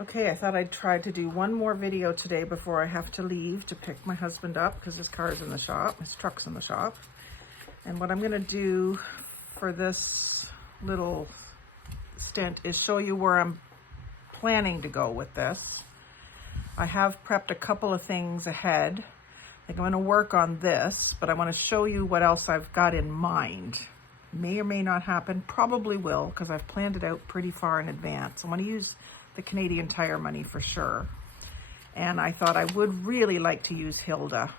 Okay, I thought I'd try to do one more video today before I have to leave to pick my husband up because his car's in the shop, his truck's in the shop. And what I'm gonna do for this little stint is show you where I'm planning to go with this. I have prepped a couple of things ahead. I think I'm gonna work on this, but I wanna show you what else I've got in mind. May or may not happen, probably will, because I've planned it out pretty far in advance. I wanna use the Canadian Tire money for sure. And I thought I would really like to use Hilda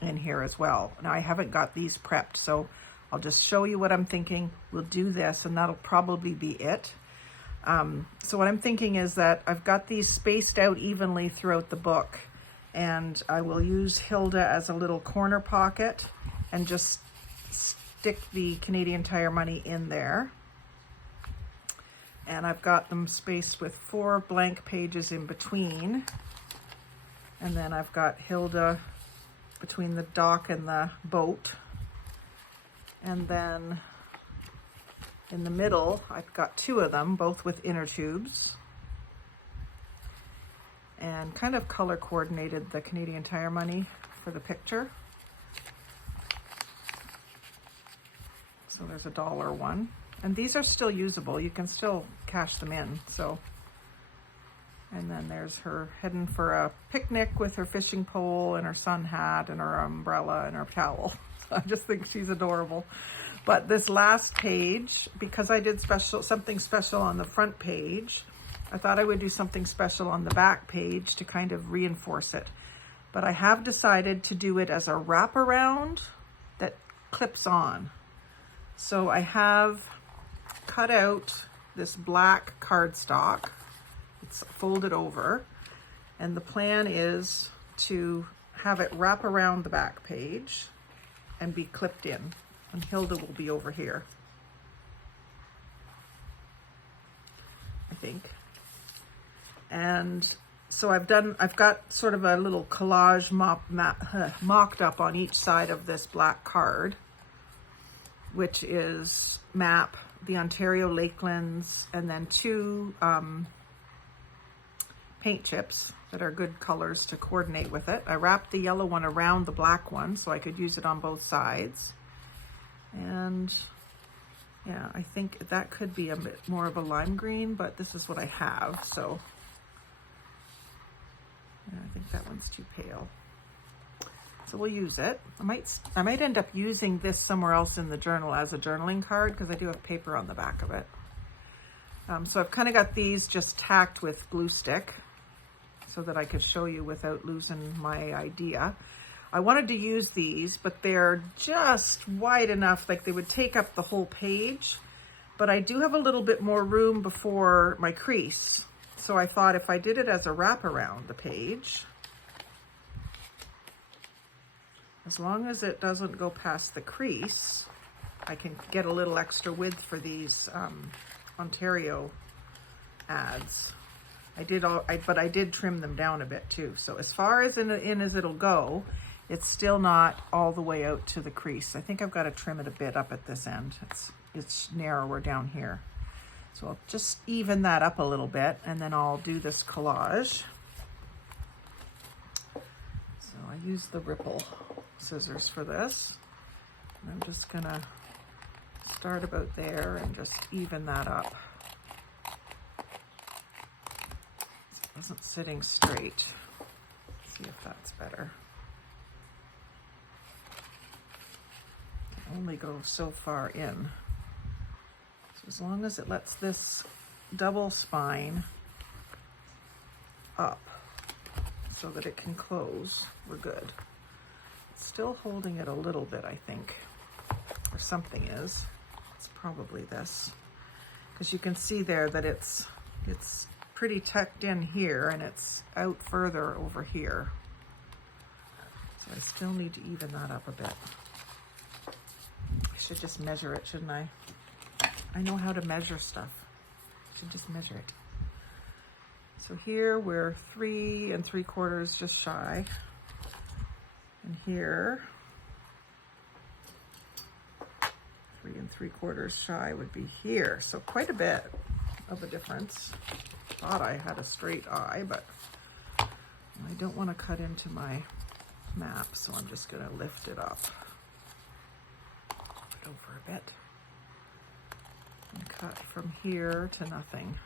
in here as well. Now I haven't got these prepped, so I'll just show you what I'm thinking. We'll do this and that'll probably be it. So what I'm thinking is that I've got these spaced out evenly throughout the book, and I will use Hilda as a little corner pocket and just stick the Canadian Tire money in there. And I've got them spaced with 4 blank pages in between. And then I've got Hilda between the dock and the boat. And then in the middle, I've got 2 of them, both with inner tubes. And kind of color coordinated the Canadian Tire money for the picture. So there's a $1 one. And these are still usable. You can still cash them in, so. And then there's her heading for a picnic with her fishing pole and her sun hat and her umbrella and her towel. I just think she's adorable. But this last page, because I did something special on the front page, I thought I would do something special on the back page to kind of reinforce it. But I have decided to do it as a wraparound that clips on. So I have cut out this black cardstock. It's folded over, and the plan is to have it wrap around the back page and be clipped in, and Hilda will be over here, I think. And so I've got sort of a little collage mocked up on each side of this black card, which is map the Ontario Lakelands, and then 2 paint chips that are good colors to coordinate with it. I wrapped the yellow one around the black one so I could use it on both sides. And yeah, I think that could be a bit more of a lime green, but this is what I have, so yeah, I think that one's too pale. So we'll use it. I might end up using this somewhere else in the journal as a journaling card because I do have paper on the back of it. So I've kind of got these just tacked with glue stick so that I could show you without losing my idea. I wanted to use these, but they're just wide enough, like they would take up the whole page, but I do have a little bit more room before my crease. So I thought if I did it as a wrap around the page, as long as it doesn't go past the crease, I can get a little extra width for these Ontario ads. But I did trim them down a bit too. So as far as in as it'll go, it's still not all the way out to the crease. I think I've got to trim it a bit up at this end. It's narrower down here. So I'll just even that up a little bit, and then I'll do this collage. So I use the ripple scissors for this. And I'm just gonna start about there and just even that up. It wasn't sitting straight. Let's see if that's better. Can only go so far in. So as long as it lets this double spine up so that it can close, we're good. Still holding it a little bit, I think, or something is. It's probably this, because you can see there that it's pretty tucked in here and it's out further over here. So I still need to even that up a bit. I should just measure it, shouldn't I? I know how to measure stuff. I should just measure it. So here we're 3 3/4 just shy. And here, 3 3/4 shy would be here. So quite a bit of a difference. thought I had a straight eye, but I don't want to cut into my map, so I'm just going to lift it up. Put it over a bit. And cut from here to nothing.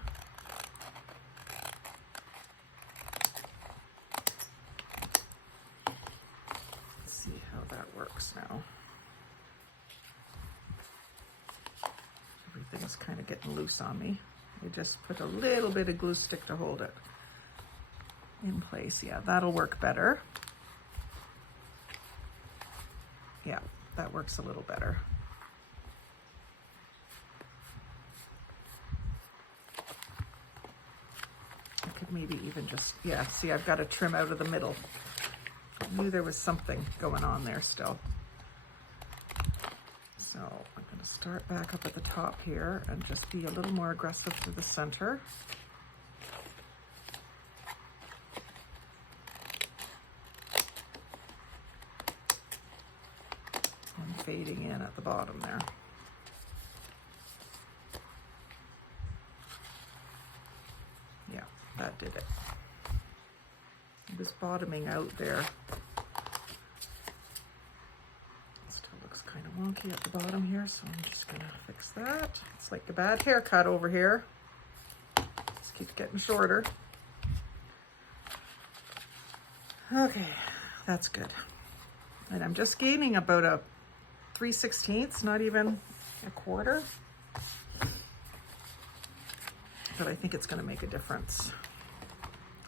Let's see how that works now. Everything's kind of getting loose on me. I just put a little bit of glue stick to hold it in place. Yeah, that'll work better. Yeah, that works a little better. I could maybe even just, yeah, see, I've got to trim out of the middle. I knew there was something going on there still. So I'm going to start back up at the top here and just be a little more aggressive to the center. And fading in at the bottom there. Yeah, that did it. It was bottoming out there. Kind of wonky at the bottom here, so I'm just gonna fix that. It's like a bad haircut over here. Just keeps getting shorter. Okay, that's good. And I'm just gaining about a 3/16, not even a quarter. But I think it's gonna make a difference.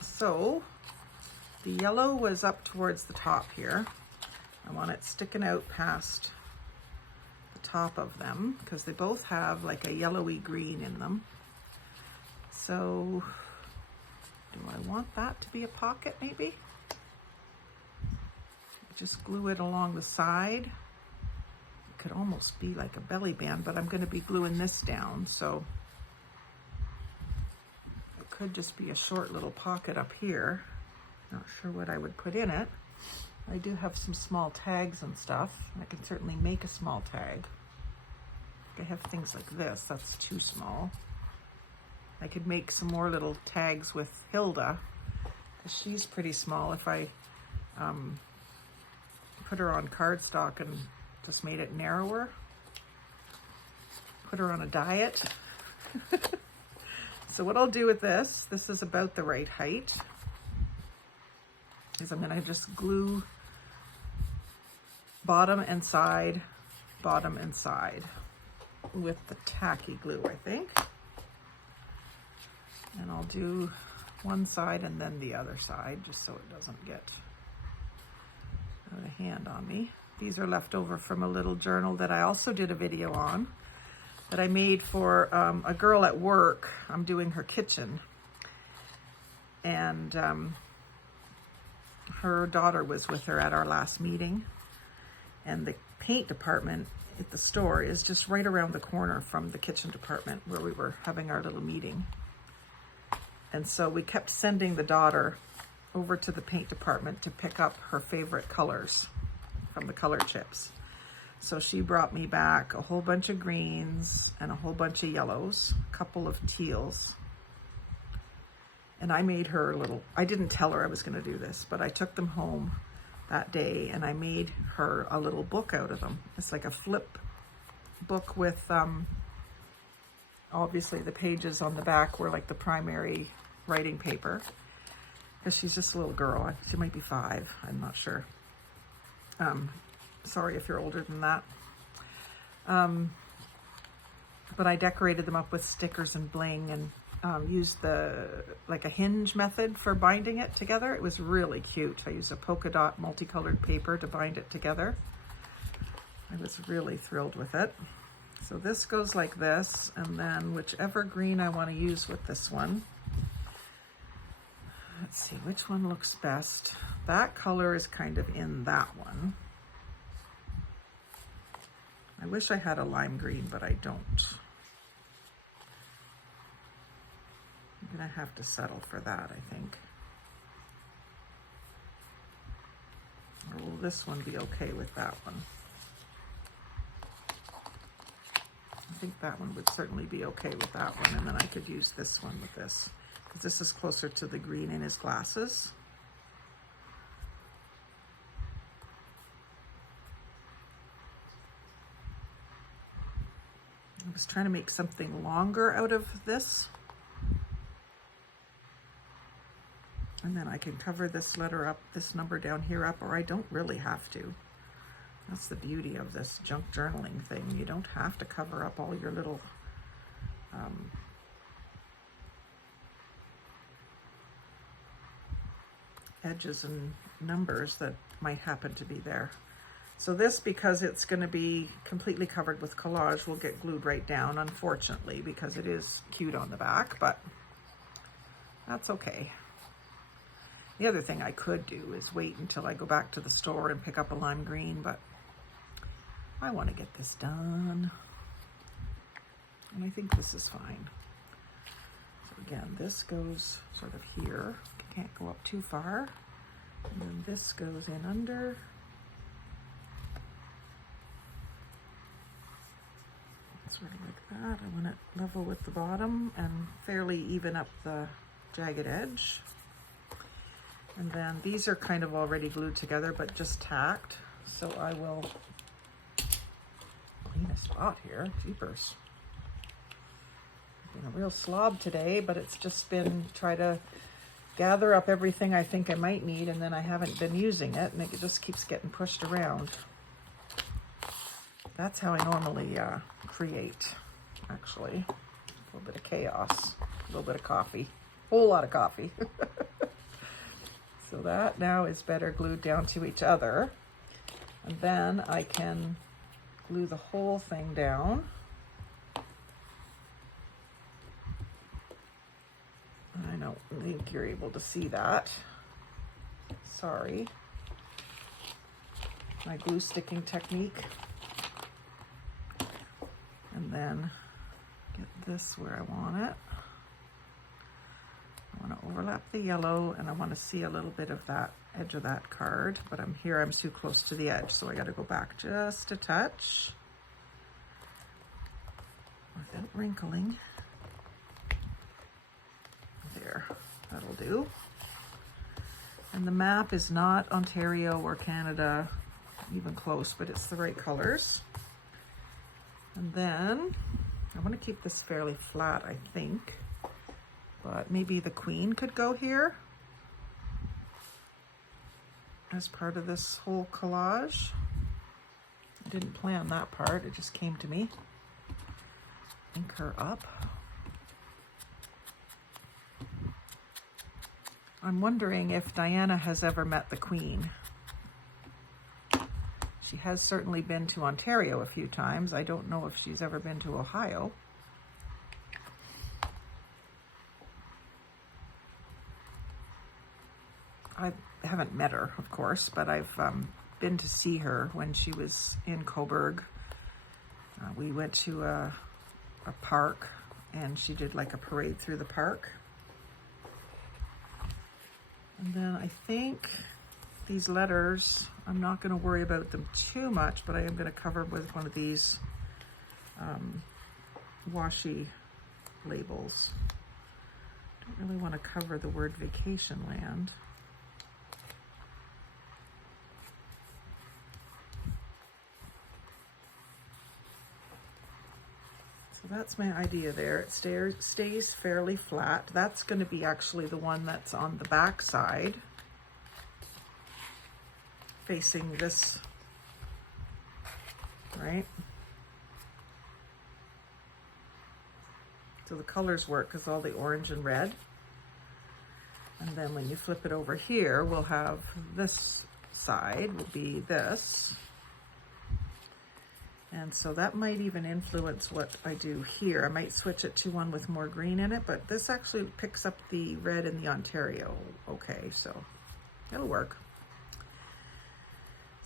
So the yellow was up towards the top here. I want it sticking out past top of them because they both have like a yellowy green in them. So do I want that to be a pocket maybe? Just glue it along the side. It could almost be like a belly band, but I'm going to be gluing this down, so it could just be a short little pocket up here. Not sure what I would put in it. I do have some small tags and stuff. I can certainly make a small tag. I have things like this, that's too small. I could make some more little tags with Hilda, because she's pretty small. If I put her on cardstock and just made it narrower, put her on a diet. So what I'll do with this is about the right height, is I'm gonna just glue bottom and side with the tacky glue, I think. And I'll do one side and then the other side, just so it doesn't get out of hand on me. These are left over from a little journal that I also did a video on, that I made for a girl at work. I'm doing her kitchen. And her daughter was with her at our last meeting. And the paint department at the store is just right around the corner from the kitchen department where we were having our little meeting. And so we kept sending the daughter over to the paint department to pick up her favorite colors from the color chips. So she brought me back a whole bunch of greens and a whole bunch of yellows, a couple of teals. And I made her a little, I didn't tell her I was going to do this, but I took them home that day and I made her a little book out of them. It's like a flip book with obviously the pages on the back were like the primary writing paper, because she's just a little girl. She might be 5, I'm not sure. Sorry if you're older than that. But I decorated them up with stickers and bling and used like a hinge method for binding it together. It was really cute. I used a polka dot multicolored paper to bind it together. I was really thrilled with it. So this goes like this, and then whichever green I want to use with this one. Let's see, which one looks best? That color is kind of in that one. I wish I had a lime green, but I don't. I'm gonna have to settle for that, I think. Or will this one be okay with that one? I think that one would certainly be okay with that one, and then I could use this one with this. because this is closer to the green in his glasses. I was trying to make something longer out of this. And then I can cover this letter up, this number down here up, or I don't really have to. That's the beauty of this junk journaling thing. You don't have to cover up all your little edges and numbers that might happen to be there. So this, because it's going to be completely covered with collage, will get glued right down, unfortunately, because it is cute on the back, but that's okay. The other thing I could do is wait until I go back to the store and pick up a lime green, but I want to get this done. And I think this is fine. So again, this goes sort of here. Can't go up too far. And then this goes in under. Sort of like that. I want it level with the bottom and fairly even up the jagged edge. And then these are kind of already glued together, but just tacked. So I will clean a spot here. Jeepers. Been a real slob today, but it's just been try to gather up everything I think I might need, and then I haven't been using it, and it just keeps getting pushed around. That's how I normally create, actually. A little bit of chaos, a little bit of coffee, a whole lot of coffee. So that now is better glued down to each other. And then I can glue the whole thing down. I don't think you're able to see that. Sorry. My glue sticking technique. And then get this where I want it. I want to overlap the yellow, and I want to see a little bit of that edge of that card, but I'm too close to the edge, so I got to go back just a touch without wrinkling. There, that'll do. And the map is not Ontario or Canada, even close, but it's the right colors. And then I want to keep this fairly flat, I think, but maybe the queen could go here as part of this whole collage. I didn't plan that part, it just came to me. Ink her up. I'm wondering if Diana has ever met the Queen. She has certainly been to Ontario a few times. I don't know if she's ever been to Ohio. I haven't met her, of course, but I've been to see her when she was in Coburg. We went to a park, and she did like a parade through the park. And then I think these letters, I'm not going to worry about them too much, but I am going to cover with one of these washi labels. Don't really want to cover the word vacation land. So that's my idea there. It stays fairly flat. That's going to be actually the one that's on the back side, facing this, right? So the colors work because all the orange and red. And then when you flip it over here, we'll have this side will be this. And so that might even influence what I do here. I might switch it to one with more green in it, but this actually picks up the red in the Ontario. Okay, so it'll work.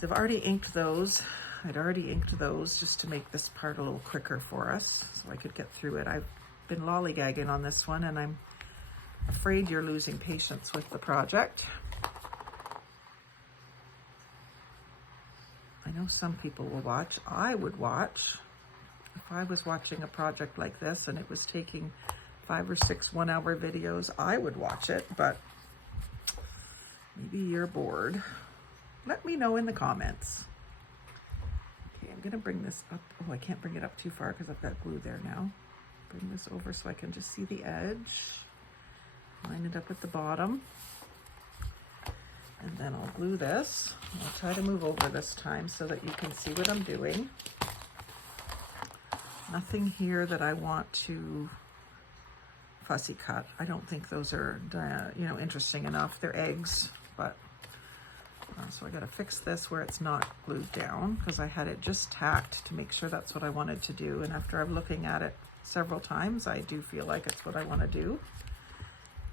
So I've already inked those. I'd already inked those just to make this part a little quicker for us so I could get through it. I've been lollygagging on this one, and I'm afraid you're losing patience with the project. I know some people will watch. I would watch if I was watching a project like this and it was taking 5 or 6 one-hour videos, I would watch it, but maybe you're bored. Let me know in the comments. Okay, I'm gonna bring this up. Oh, I can't bring it up too far because I've got glue there now. Bring this over so I can just see the edge. Line it up at the bottom. And then I'll glue this. I'll try to move over this time so that you can see what I'm doing. Nothing here that I want to fussy cut. I don't think those are, you know, interesting enough. They're eggs, but so I got to fix this where it's not glued down because I had it just tacked to make sure that's what I wanted to do. And after I'm looking at it several times, I do feel like it's what I want to do.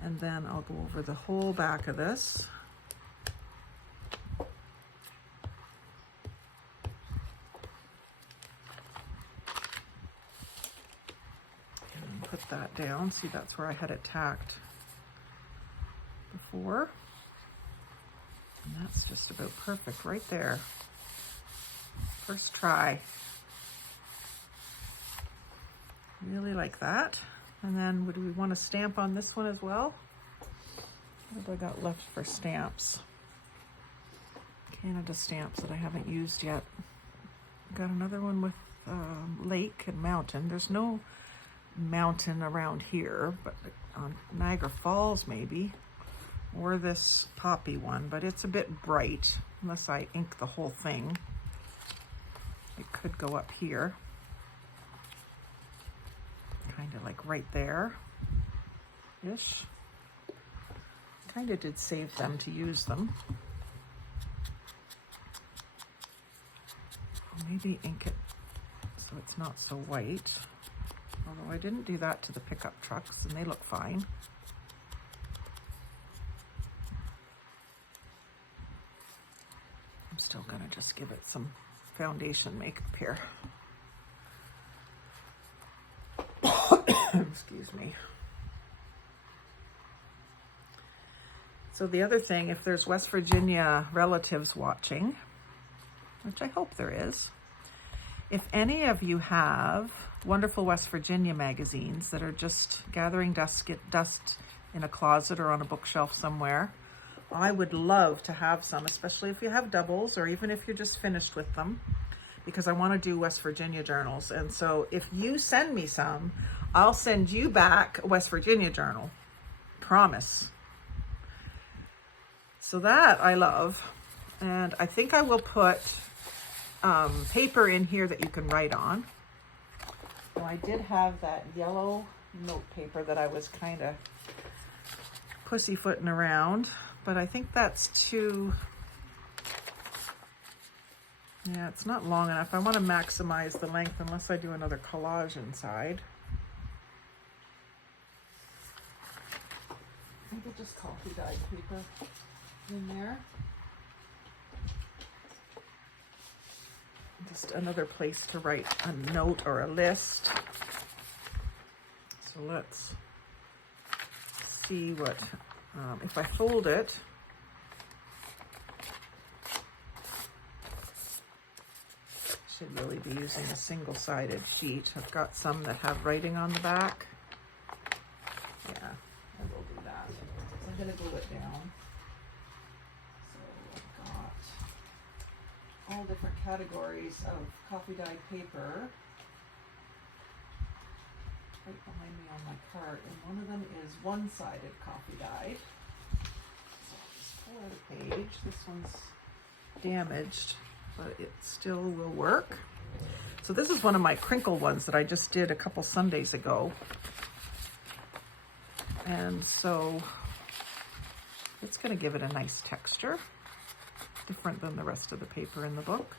And then I'll go over the whole back of this. And put that down. See, that's where I had it tacked before. And that's just about perfect right there. First try. Really like that. And then would we want to stamp on this one as well? What have I got left for stamps? Canada stamps that I haven't used yet. Got another one with lake and mountain. There's no mountain around here, but on Niagara Falls maybe. Or this poppy one, but it's a bit bright unless I ink the whole thing. It could go up here. Kind of like right there-ish. Kind of did save them to use them. Maybe ink it so it's not so white. Although I didn't do that to the pickup trucks and they look fine. I'm still gonna just give it some foundation makeup here. Excuse me. So the other thing, if there's West Virginia relatives watching, which I hope there is, if any of you have wonderful West Virginia magazines that are just gathering dust, get dust in a closet or on a bookshelf somewhere, I would love to have some, especially if you have doubles or even if you're just finished with them, because I want to do West Virginia journals. And so if you send me some, I'll send you back a West Virginia journal. Promise. So that I love. And I think I will put paper in here that you can write on. Now I did have that yellow note paper that I was kind of pussyfooting around, but I think that's too, yeah, it's not long enough. I want to maximize the length unless I do another collage inside. Maybe just coffee dyed paper in there. Just another place to write a note or a list. So let's see what, if I fold it, should really be using a single-sided sheet. I've got some that have writing on the back. Yeah, I will do that. So I'm going to glue it down. So I've got all different categories of coffee dyed paper right behind me on my cart, and one of them is one-sided coffee dyed. So I'll just pull out a page. This one's damaged, but it still will work. So this is one of my crinkle ones that I just did a couple Sundays ago. And so it's going to give it a nice texture, different than the rest of the paper in the book.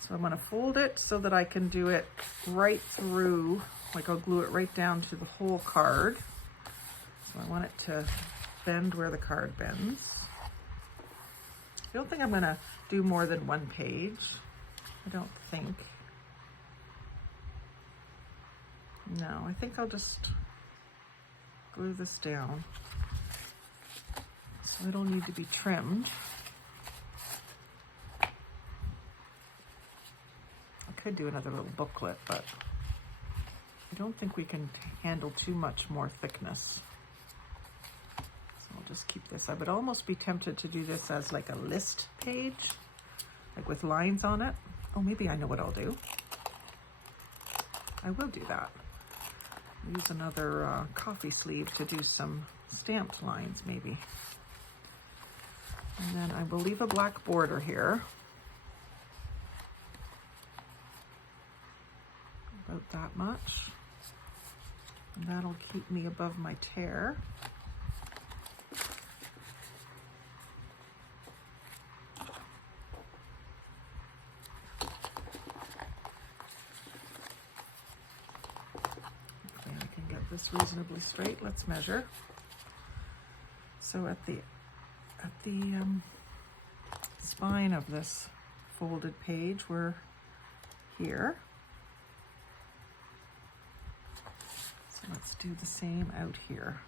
So I'm going to fold it so that I can do it right through, like I'll glue it right down to the whole card. So I want it to bend where the card bends. I don't think I'm going to do more than one page. I don't think. No, I think I'll just glue this down. So it'll need to be trimmed. I could do another little booklet, but I don't think we can handle too much more thickness. So I'll just keep this. I would almost be tempted to do this as like a list page, like with lines on it. Oh, maybe I know what I'll do. I will do that. Use another coffee sleeve to do some stamped lines maybe. And then I will leave a black border here. About that much. And that'll keep me above my tear. Okay, I can get this reasonably straight. Let's measure. So at the spine of this folded page, we're here. So let's do the same out here.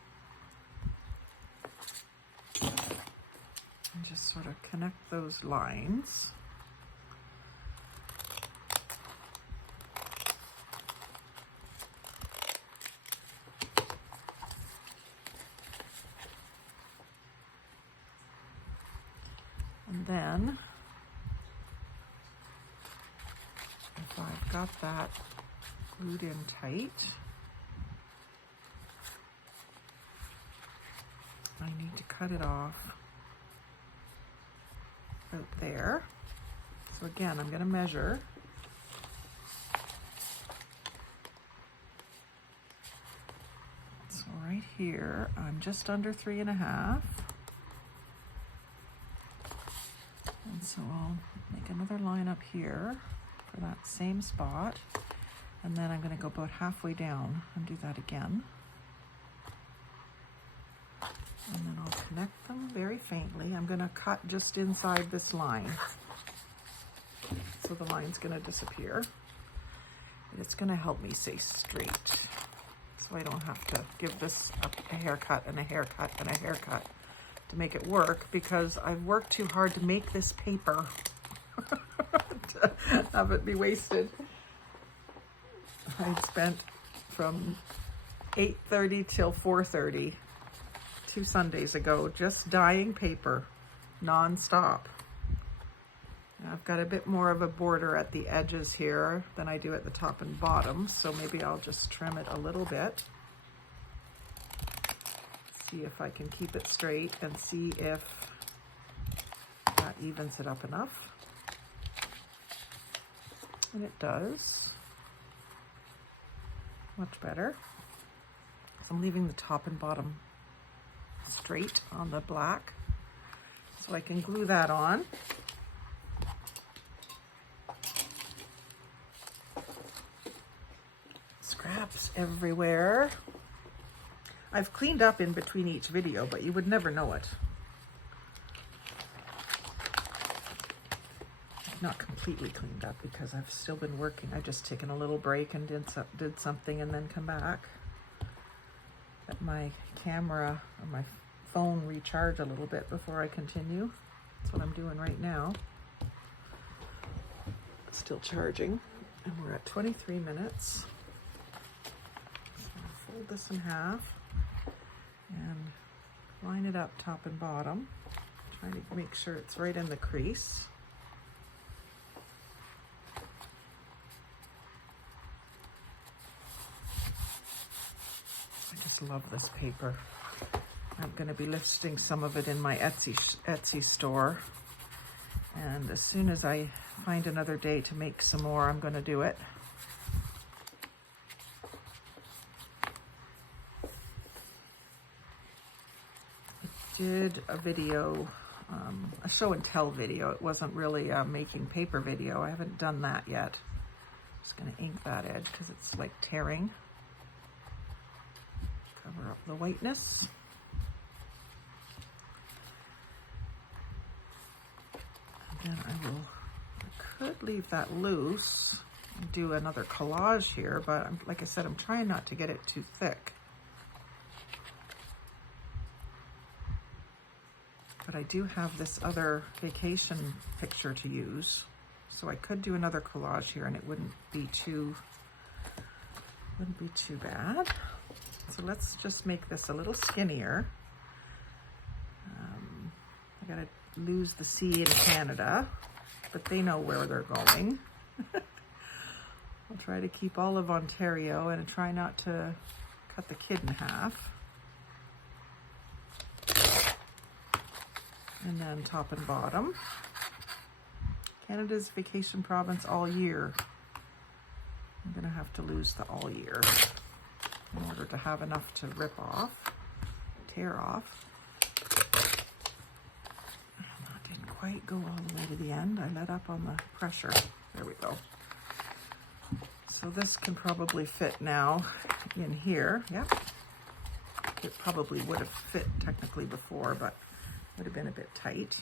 And just sort of connect those lines. And then, if I've got that glued in tight, I need to cut it off out there. So again, I'm going to measure. So right here, I'm just under 3.5. And so I'll make another line up here for that same spot. And then I'm going to go about halfway down and do that again. And then I'll connect them very faintly. I'm going to cut just inside this line. So the line's going to disappear. And it's going to help me stay straight. So I don't have to give this a haircut and a haircut and a haircut to make it work, because I've worked too hard to make this paper to have it be wasted. I spent from 8:30 till 4:30 2 Sundays ago just dyeing paper non-stop. I've got a bit more of a border at the edges here than I do at the top and bottom, so maybe I'll just trim it a little bit. See if I can keep it straight and see if that evens it up enough. And it does. Much better. So I'm leaving the top and bottom straight on the black, so I can glue that on. Scraps everywhere. I've cleaned up in between each video, but you would never know it. Not completely cleaned up because I've still been working. I've just taken a little break and did something and then come back. Let my camera or my phone recharge a little bit before I continue. That's what I'm doing right now. It's still charging, and we're at 23 minutes. So I'll fold this in half and line it up top and bottom. Trying to make sure it's right in the crease. I just love this paper. I'm going to be listing some of it in my Etsy store, and as soon as I find another day to make some more, I'm going to do it. I did a video, a show and tell video. It wasn't really a making paper video. I haven't done that yet. Just going to ink that edge because it's like tearing. Cover up the whiteness. And I could leave that loose and do another collage here, but like I said, I'm trying not to get it too thick. But I do have this other vacation picture to use, so I could do another collage here and it wouldn't be too Wouldn't be too bad. So let's just make this a little skinnier. I gotta lose the C in Canada, but they know where they're going. I'll try to keep all of Ontario and try not to cut the kid in half. And then top and bottom. Canada's vacation province all year. I'm gonna have to lose the all year in order to have enough to rip off, tear off. That didn't quite go all the way to the end. I let up on the pressure. There we go. So this can probably fit now in here. Yep. It probably would have fit technically before, but would have been a bit tight.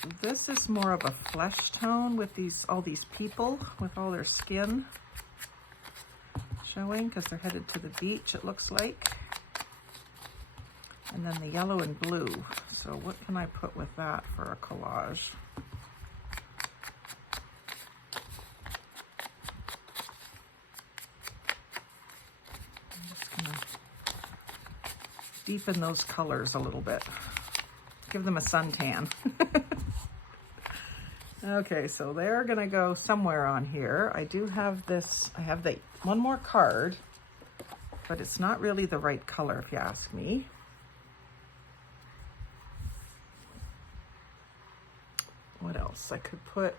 So this is more of a flesh tone with all these people with all their skin showing because they're headed to the beach, it looks like. And then the yellow and blue. So what can I put with that for a collage? I'm just gonna deepen those colors a little bit. Give them a suntan. Okay, so they're gonna go somewhere on here. I do have this, I have one more card, but it's not really the right color if you ask me. What else? I could put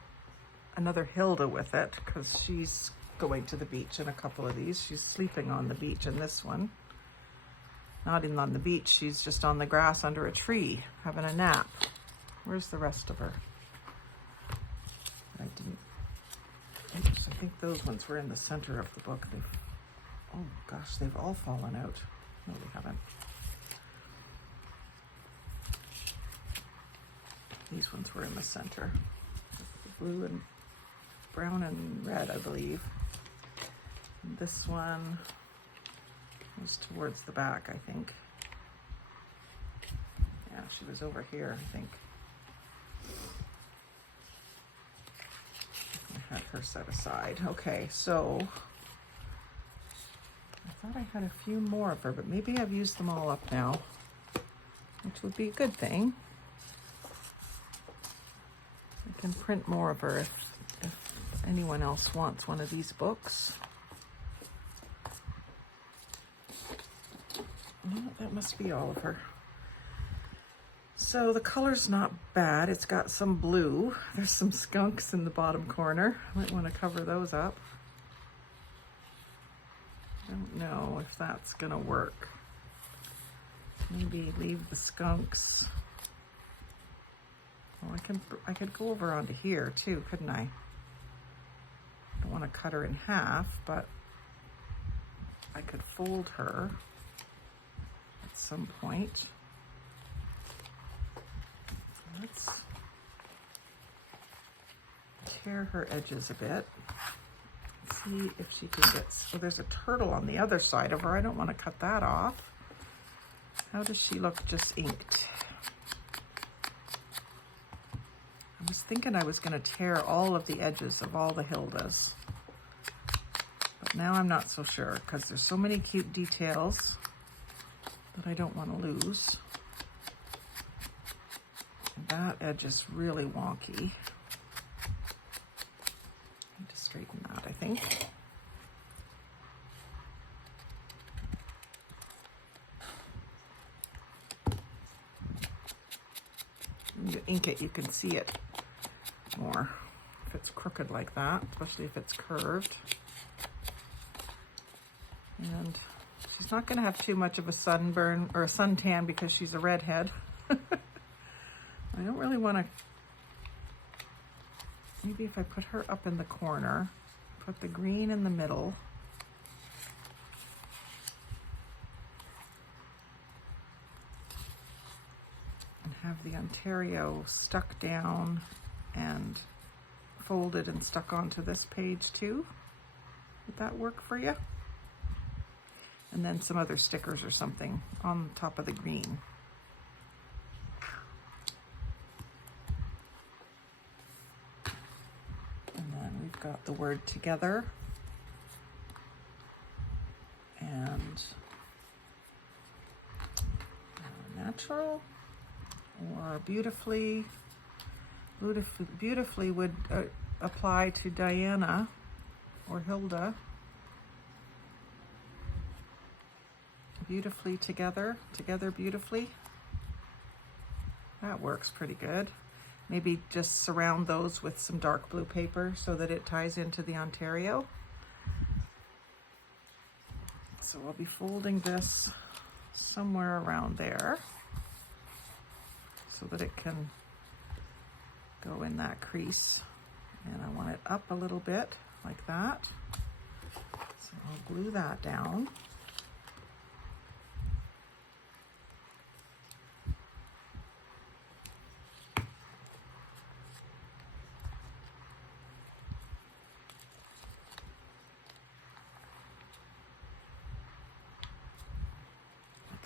another Hilda with it because she's going to the beach in a couple of these. She's sleeping on the beach in this one. Not even on the beach, she's just on the grass under a tree having a nap. Where's the rest of her? I think those ones were in the center of the book. Oh gosh, they've all fallen out. No, they haven't. These ones were in the center. Blue and brown and red, I believe. And this one was towards the back, I think. Yeah, she was over here, I think. I had her set aside. Okay, so I thought I had a few more of her, but maybe I've used them all up now, which would be a good thing. I can print more of her if anyone else wants one of these books. No, that must be all of her. So the color's not bad. It's got some blue. There's some skunks in the bottom corner. I might want to cover those up. I don't know if that's gonna work. Maybe leave the skunks. Well, I could go over onto here too, couldn't I? I don't want to cut her in half, but I could fold her at some point. Let's tear her edges a bit. See if she can get, so there's a turtle on the other side of her. I don't want to cut that off. How does she look just inked? I was thinking I was going to tear all of the edges of all the Hildas. But now I'm not so sure because there's so many cute details that I don't want to lose. That edge is really wonky. I need to straighten that, I think. When you ink it, you can see it more if it's crooked like that, especially if it's curved. And she's not going to have too much of a sunburn or a suntan because she's a redhead. I don't really want to, maybe if I put her up in the corner, put the green in the middle. And have the Ontario stuck down and folded and stuck onto this page too. Would that work for you? And then some other stickers or something on top of the green. We've got the word together and natural, or beautifully would apply to Diana or Hilda. Beautifully together beautifully. That works pretty good. Maybe just surround those with some dark blue paper so that it ties into the Ontario. So I'll be folding this somewhere around there so that it can go in that crease. And I want it up a little bit like that. So I'll glue that down.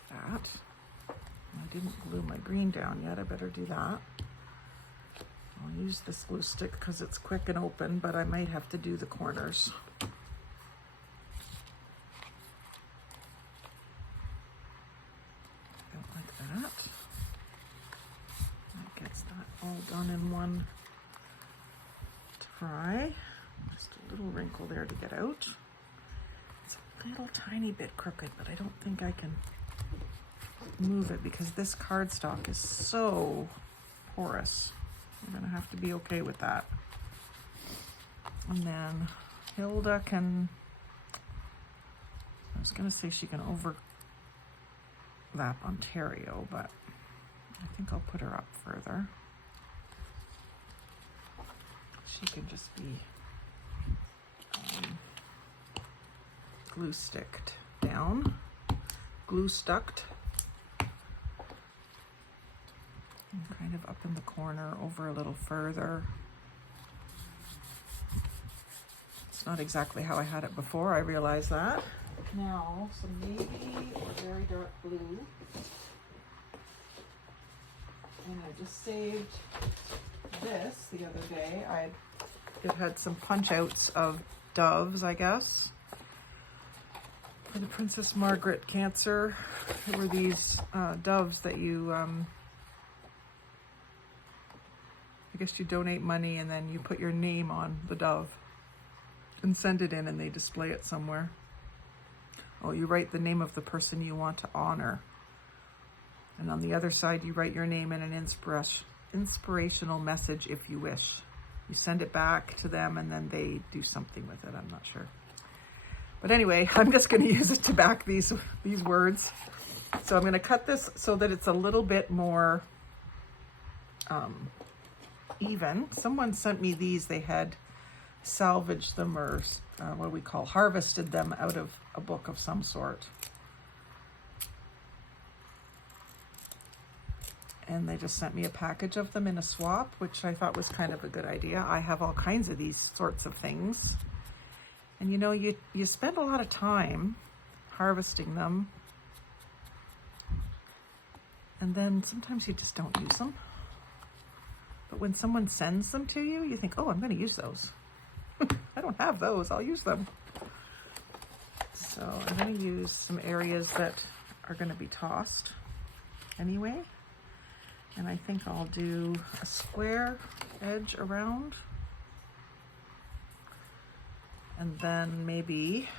That. I didn't glue my green down yet. I better do that. I'll use this glue stick because it's quick and open, but I might have to do the corners. Like that. That gets that all done in one try. Just a little wrinkle there to get out. It's a little tiny bit crooked, but I don't think I can move it because this cardstock is so porous. You're gonna have to be okay with that. And then Hilda can, I was gonna say she can overlap Ontario, but I think I'll put her up further. She can just be glue sticked down, glue stucked. And kind of up in the corner, over a little further. It's not exactly how I had it before, I realize that. Now, some navy or very dark blue. And I just saved this the other day. It had some punch outs of doves, I guess. For the Princess Margaret Cancer, there were these doves that you, I guess you donate money and then you put your name on the dove and send it in and they display it somewhere. Oh, you write the name of the person you want to honor. And on the other side, you write your name and an inspirational message if you wish. You send it back to them and then they do something with it. I'm not sure. But anyway, I'm just going to use it to back these words. So I'm going to cut this so that it's a little bit more even. Someone sent me these. They had salvaged them or what we call harvested them out of a book of some sort. And they just sent me a package of them in a swap, which I thought was kind of a good idea. I have all kinds of these sorts of things. And you know, you spend a lot of time harvesting them. And then sometimes you just don't use them. But when someone sends them to you, you think, oh, I'm going to use those. I don't have those. I'll use them. So I'm going to use some areas that are going to be tossed anyway. And I think I'll do a square edge around. And then maybe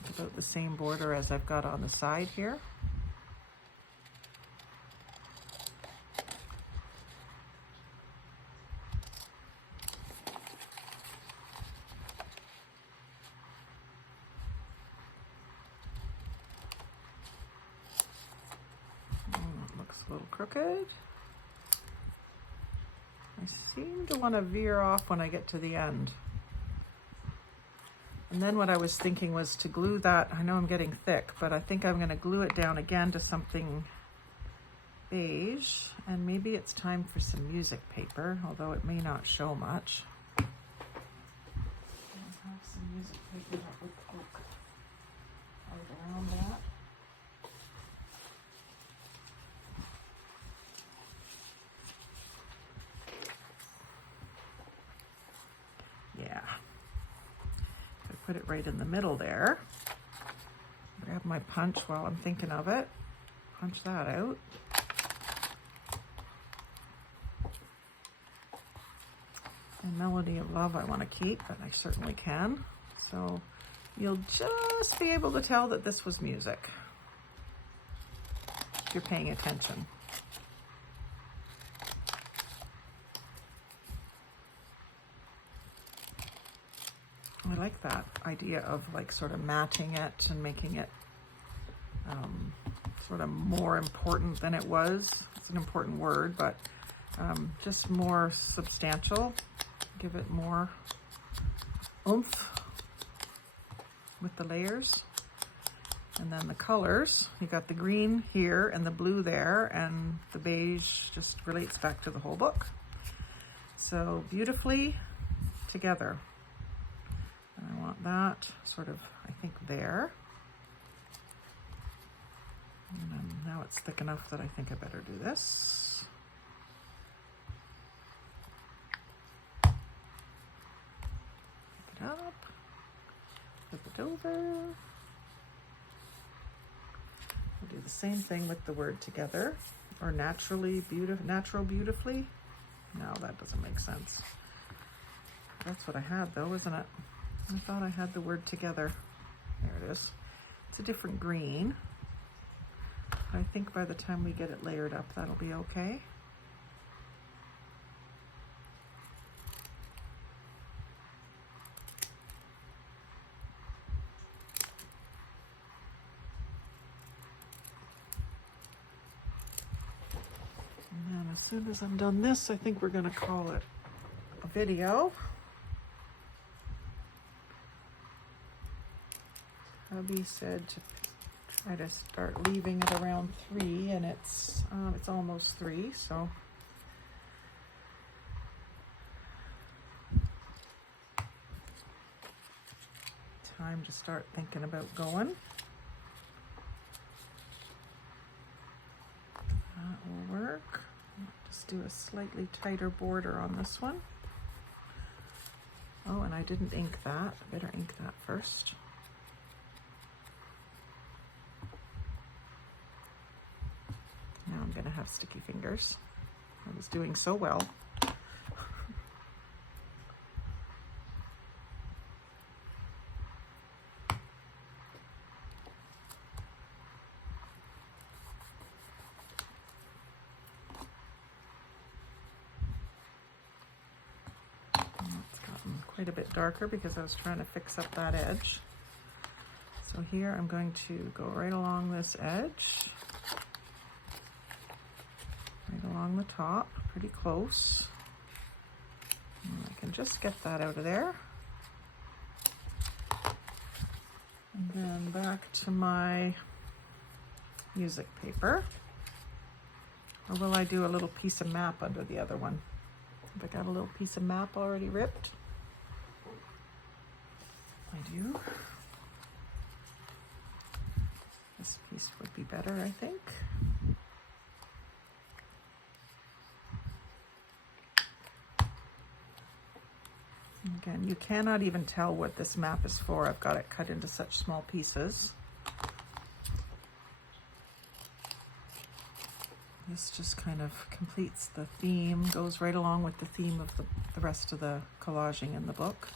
it's about the same border as I've got on the side here. A little crooked. I seem to want to veer off when I get to the end. And then what I was thinking was to glue that. I know I'm getting thick, but I think I'm going to glue it down again to something beige. And maybe it's time for some music paper, although it may not show much. I'll have some music paper that would poke right around that. put it right in the middle there. Grab my punch while I'm thinking of it. Punch that out. And Melody of Love I want to keep, but I certainly can. So you'll just be able to tell that this was music if you're paying attention. I like that idea of like sort of matching it and making it sort of more important than it was. It's an important word, but just more substantial. Give it more oomph with the layers. And then the colors, you got the green here and the blue there, and the beige just relates back to the whole book. So beautifully together. And I want that sort of, I think, there. And then now it's thick enough that I think I better do this. Pick it up, flip it over. I'll do the same thing with the word together, or natural beautifully. No, that doesn't make sense. That's what I had though, isn't it? I thought I had the word together. There it is. It's a different green. I think by the time we get it layered up, that'll be okay. And then as soon as I'm done this, I think we're going to call it a video. Hubby said to try to start leaving it around 3, and it's almost 3, so time to start thinking about going. That will work. Just do a slightly tighter border on this one. Oh, and I didn't ink that. I better ink that first. Now I'm gonna have sticky fingers. I was doing so well. It's gotten quite a bit darker because I was trying to fix up that edge. So here I'm going to go right along this edge. Right along the top, pretty close. And I can just get that out of there. And then back to my music paper. Or will I do a little piece of map under the other one? Have I got a little piece of map already ripped? I do. This piece would be better, I think. Again, you cannot even tell what this map is for. I've got it cut into such small pieces. This just kind of completes the theme, goes right along with the theme of the rest of the collaging in the book.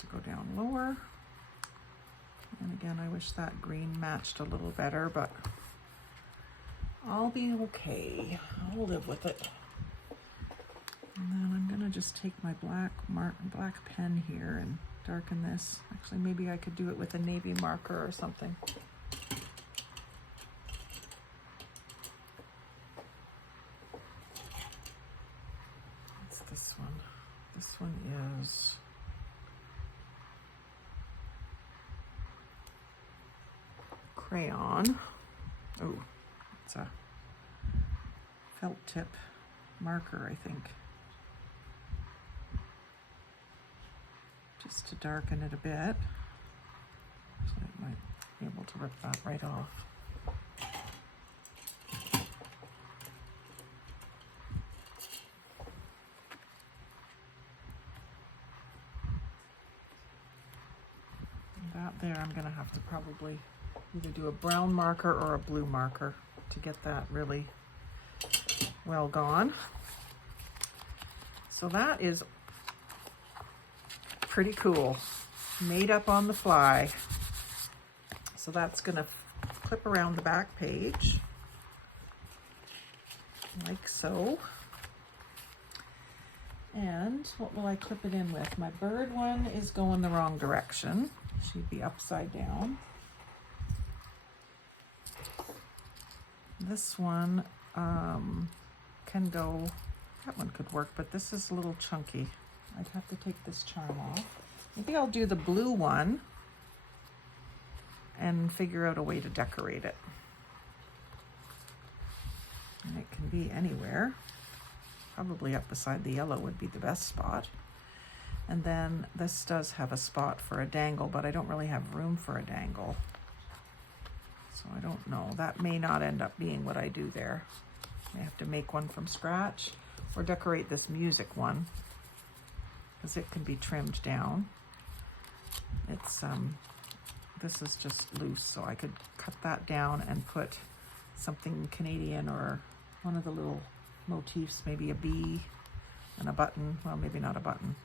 To go down lower, and again I wish that green matched a little better, but I'll be okay. I'll live with it. And then I'm gonna just take my black pen here and darken this. Actually, maybe I could do it with a navy marker or something. What's this one? This one is crayon. Oh, it's a felt tip marker, I think. just to darken it a bit. So I might be able to rip that right off. That there, I'm gonna have to probably either do a brown marker or a blue marker to get that really well gone. So that is pretty cool, made up on the fly. So that's gonna clip around the back page like so. And what will I clip it in with? My bird one is going the wrong direction. She'd be upside down. This one can go, that one could work, but this is a little chunky. I'd have to take this charm off. Maybe I'll do the blue one and figure out a way to decorate it. And it can be anywhere. Probably up beside the yellow would be the best spot. And then this does have a spot for a dangle, but I don't really have room for a dangle. So I don't know. That may not end up being what I do there. I have to make one from scratch or decorate this music one because it can be trimmed down. It's this is just loose, so I could cut that down and put something Canadian or one of the little motifs, maybe a bee and a button. Well, maybe not a button,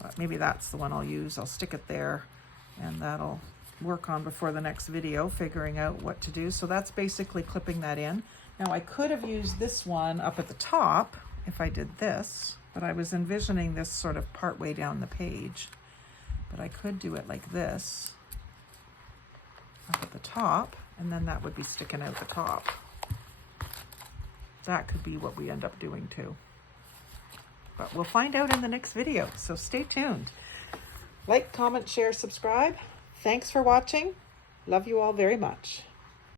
but maybe that's the one I'll use. I'll stick it there and that'll work on before the next video, figuring out what to do. So that's basically clipping that in. Now I could have used this one up at the top if I did this, but I was envisioning this sort of part way down the page. But I could do it like this up at the top, and then that would be sticking out the top. That could be what we end up doing too. But we'll find out in the next video, so stay tuned. Like, comment, share, subscribe. Thanks for watching. Love you all very much.